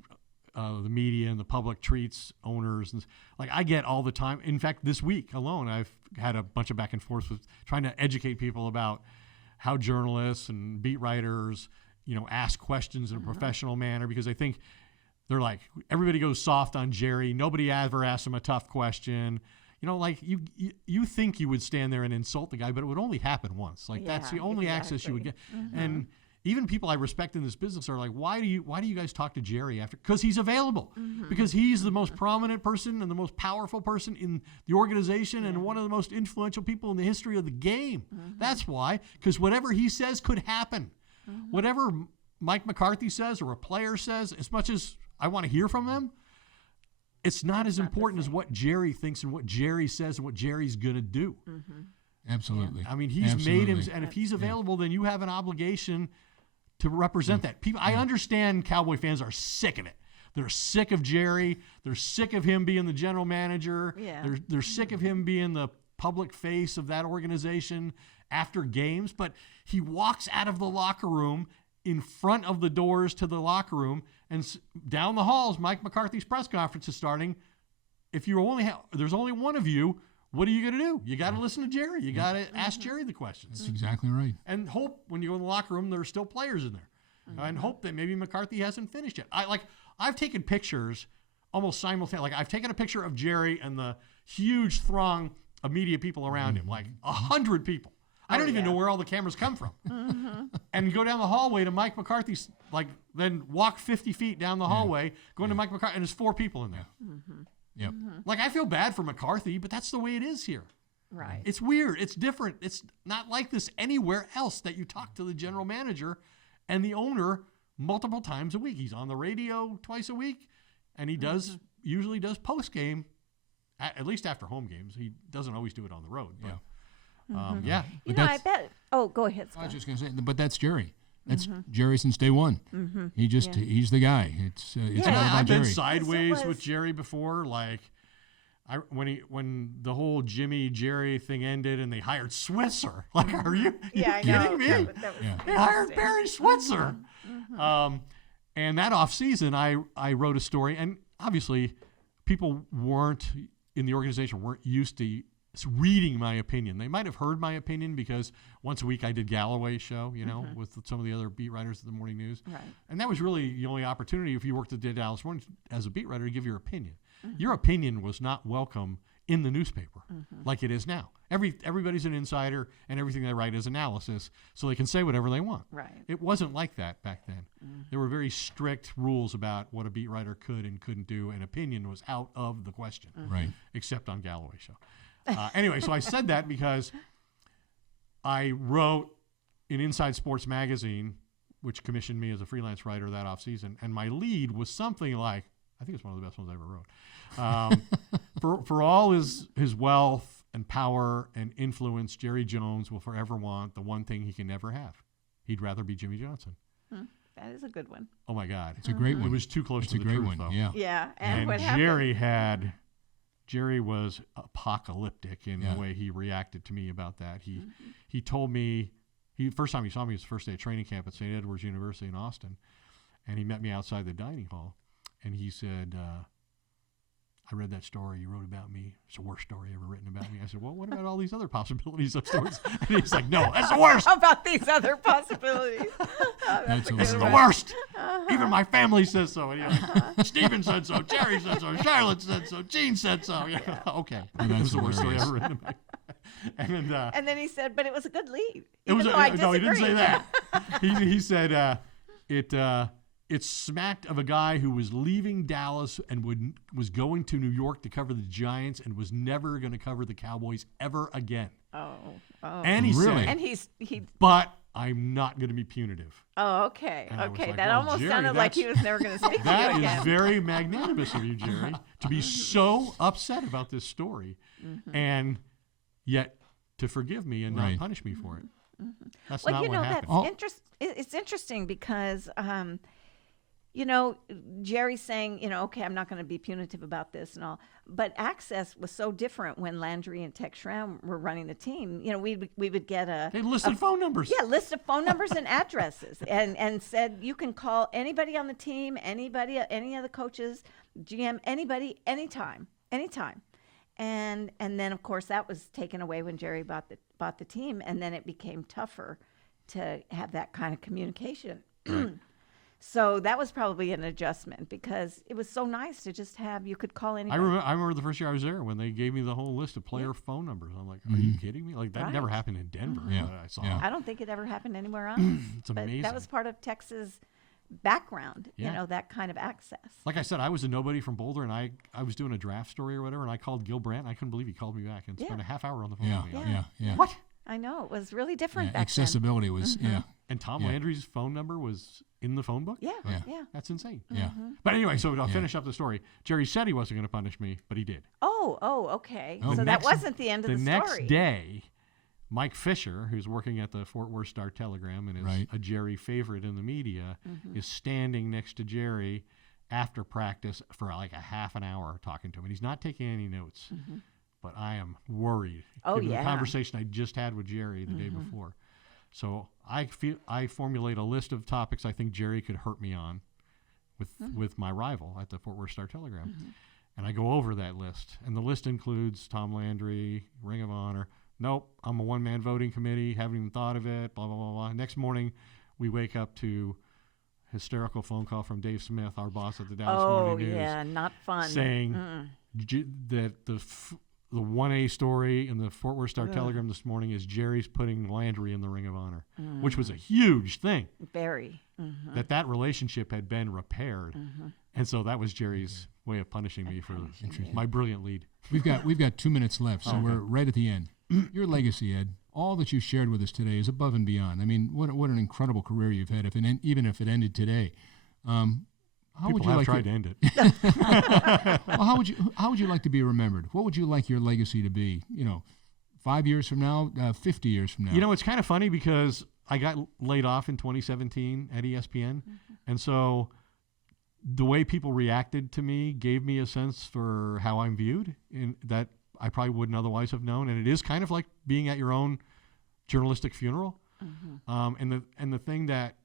the media and the public treats owners, and like I get all the time. In fact, this week alone, I've had a bunch of back and forth with trying to educate people about how journalists and beat writers, you know, ask questions in a professional manner, because I think they're like, everybody goes soft on Jerry. Nobody ever asks him a tough question. You know, like you think you would stand there and insult the guy, but it would only happen once. Like that's the only access you would get. And even people I respect in this business are like, why do you guys talk to Jerry after? Because he's available. Because he's the most prominent person and the most powerful person in the organization and one of the most influential people in the history of the game. That's why. Because whatever he says could happen. Whatever Mike McCarthy says or a player says, as much as I want to hear from them, it's not as important as what Jerry thinks and what Jerry says and what Jerry's going to do. Absolutely. I mean, he's made him, and if he's available, then you have an obligation to represent that. People, I understand Cowboy fans are sick of it. They're sick of Jerry. They're sick of him being the general manager. They're sick of him being the public face of that organization after games. But he walks out of the locker room in front of the doors to the locker room, and down the halls, Mike McCarthy's press conference is starting. If you there's only one of you, what are you going to do? You got to listen to Jerry. You got to ask Jerry the questions. That's exactly right. And hope when you go in the locker room, there are still players in there. And hope that maybe McCarthy hasn't finished yet. I've taken pictures almost simultaneously. Like, I've taken a picture of Jerry and the huge throng of media people around him, like 100 people. I don't even know where all the cameras come from. And go down the hallway to Mike McCarthy's, like, then walk 50 feet down the hallway, go into Mike McCarthy, and there's 4 people in there. Yep. Like, I feel bad for McCarthy, but that's the way it is here. Right. It's weird. It's different. It's not like this anywhere else that you talk to the general manager and the owner multiple times a week. He's on the radio twice a week, and he usually does post game, at least after home games. He doesn't always do it on the road. But, You know, I bet. Oh, go ahead, Scott. I was just going to say, but that's Jerry. That's Jerry since day one. He's the guy. It's all about I've Jerry. been sideways with Jerry before. Like, when the whole Jimmy Jerry thing ended and they hired Switzer. Like, are you kidding me? That was They hired Barry Switzer. And that off season, I wrote a story, and obviously, people in the organization weren't used to reading my opinion. They might have heard my opinion because once a week I did Galloway's show, you know, with some of the other beat writers at the Morning News. Right. And that was really the only opportunity, if you worked at the Dallas Morning as a beat writer, to give your opinion. Your opinion was not welcome in the newspaper like it is now. Everybody's an insider, and everything they write is analysis, so they can say whatever they want. Right. It wasn't like that back then. There were very strict rules about what a beat writer could and couldn't do, and opinion was out of the question, Right. except on Galloway's show. Anyway, so I said that because I wrote in Inside Sports Magazine, which commissioned me as a freelance writer that off season, and my lead was something like, I think it's one of the best ones I ever wrote. For all his wealth and power and influence, Jerry Jones will forever want the one thing he can never have. He'd rather be Jimmy Johnson. That is a good one. Oh my God, It's a great one. it was too close It's to a the great truth, one. though. Yeah. Yeah. And what happened? Jerry was apocalyptic in Yeah. the way he reacted to me about that. He told me, first time he saw me was the first day of training camp at St. Edward's University in Austin, and he met me outside the dining hall, and he said, I read that story you wrote about me. It's the worst story ever written about me. I said, well, what about all these other possibilities of stories? And he's like, no, that's the worst. How about these other possibilities? That's This is the hilarious. worst. Even my family says so. And you're like, Stephen said so. Jerry said so. Charlotte said so. Gene said so. Yeah. Okay. Oh, It that's was the worst story hilarious. ever written about. And then, And then he said, but it was a good lead. it was even though I no, he didn't say disagree. that. He said it smacked of a guy who was leaving Dallas and was going to New York to cover the Giants and was never going to cover the Cowboys ever again. Oh. And he Really? said, And he. but I'm not going to be punitive. Oh, okay. And I was Okay. like, that well, almost Jerry, sounded like he that's- was never going to speak to you That again. is very magnanimous of you, Jerry, to be so upset about this story and yet to forgive me and Right. not punish me for it. That's Well, not you what know, happened. that's it's interesting because, Jerry's saying, okay, I'm not going to be punitive about this and all. But access was so different when Landry and Tex Schramm were running the team. We would get They listed phone numbers. list of phone numbers and addresses and said you can call anybody on the team, anybody, any of the coaches, GM, anybody, anytime. And then of course that was taken away when Jerry bought the team, and then it became tougher to have that kind of communication. So that was probably an adjustment because it was so nice to just have, you could call I anybody. remember the first year I was there when they gave me the whole list of player phone numbers. I'm like, are you kidding me? Like, that never Right. happened in Denver. Yeah. That I saw. Yeah. I don't think it ever happened anywhere else. It's but amazing. that was part of Texas background, Yeah. that kind of access. Like I said, I was a nobody from Boulder, and I was doing a draft story or whatever, and I called Gil Brandt. I couldn't believe he called me back and spent Yeah. a half hour on the phone Yeah. with me. Yeah. What? I know, it was really different Yeah, back accessibility was, yeah. And Tom Yeah. Landry's phone number was in the phone book? then. Yeah. Yeah. That's insane. Yeah. But anyway, so I'll finish up the story. Jerry said he wasn't going to punish me, but he did. Oh, okay. Oh. So The that next- wasn't the end of The the next story. day, Mike Fisher, who's working at the Fort Worth Star-Telegram and is Right. a Jerry favorite in the media, is standing next to Jerry after practice for like a half an hour talking to him. And he's not taking any notes. But I am worried. Oh, given yeah. the conversation I just had with Jerry the day before. So I formulate a list of topics I think Jerry could hurt me on with my rival at the Fort Worth Star-Telegram. And I go over that list. And the list includes Tom Landry, Ring of Honor. Nope, I'm a one-man voting committee, haven't even thought of it, blah, blah, blah, blah. Next morning, we wake up to hysterical phone call from Dave Smith, our boss at the Dallas Oh, Morning News, yeah, not fun. saying that the 1A story in the Fort Worth Star-Telegram this morning is Jerry's putting Landry in the Ring of Honor, which was a huge thing, Very. that relationship had been repaired. And so that was Jerry's way of punishing me for my brilliant lead. We've got 2 minutes left, so we're right at the end. Your legacy, Ed, all that you shared with us today is above and beyond. I mean, what an incredible career you've had, even if it ended today. How People would you have like tried to, to end it. well, how would you like to be remembered? What would you like your legacy to be? 5 years from now, 50 years from now. It's kind of funny because I got laid off in 2017 at ESPN. And so the way people reacted to me gave me a sense for how I'm viewed, and that I probably wouldn't otherwise have known. And it is kind of like being at your own journalistic funeral. And the thing that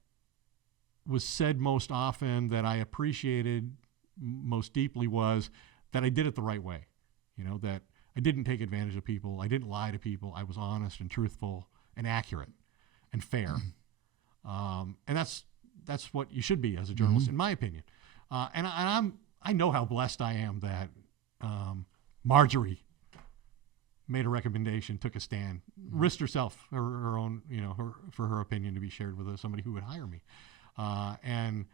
was said most often that I appreciated most deeply was that I did it the right way. That I didn't take advantage of people. I didn't lie to people. I was honest and truthful and accurate and fair. And that's what you should be as a journalist, in my opinion. And I know how blessed I am that Marjorie made a recommendation, took a stand, risked herself, her own, for her opinion to be shared with somebody who would hire me. And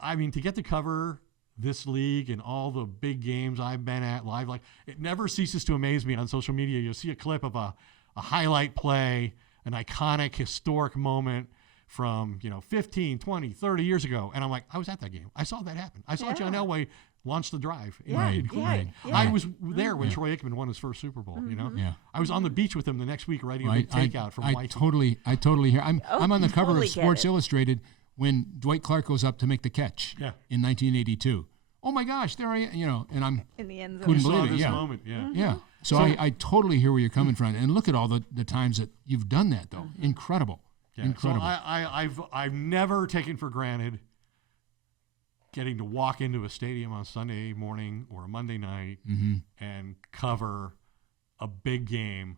I mean, to get to cover this league and all the big games I've been at live, like, it never ceases to amaze me on social media. You'll see a clip of a highlight play, an iconic, historic moment from, 15, 20, 30 years ago. And I'm like, I was at that game. I saw that happen. I saw John Elway launch the drive in Right, Cleveland. right. I was there when Troy Aikman won his first Super Bowl, Yeah. I was on the beach with him the next week writing a I big takeout from I Waikiki. totally hear. I'm on the cover totally of get Sports it. Illustrated when Dwight Clark goes up to make the catch in 1982. Oh my gosh, there I am, you know, and I'm In the end zone. couldn't Saw believe it. this Yeah. moment. Yeah. Yeah. So I totally hear where you're coming from. And look at all the times that you've done that, though. Incredible. Yeah. Incredible. So I've never taken for granted getting to walk into a stadium on Sunday morning or a Monday night and cover a big game,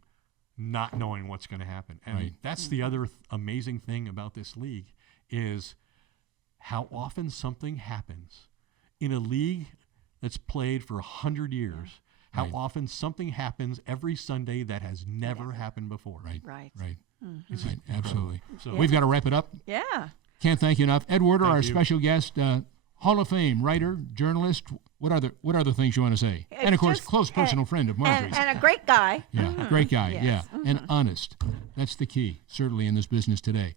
not knowing what's going to happen. And that's the other amazing thing about this league is how often something happens in a league that's played for 100 years. How often something happens every Sunday that has never happened before. Right. Right. Mm-hmm. Right. Absolutely. So We've got to wrap it up. Yeah. Can't thank you enough. Ed Werder, our you. special guest, Hall of Fame writer, journalist. What other things you want to say? And of course, Just- close personal friend of Marjorie's. And a great guy. Yeah, great guy. Yes. Yeah, and honest. That's the key, certainly in this business today.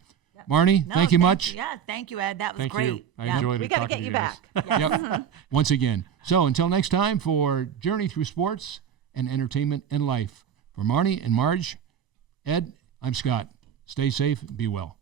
Marnie, No, thank you much. Yeah, thank you, Ed. That was thank great. you. I Yeah. enjoyed We it. got to talking get you guys. back. Yep. Once again. So until next time, for Journey Through Sports and Entertainment and Life, for Marnie and Marge, Ed, I'm Scott. Stay safe. Be well.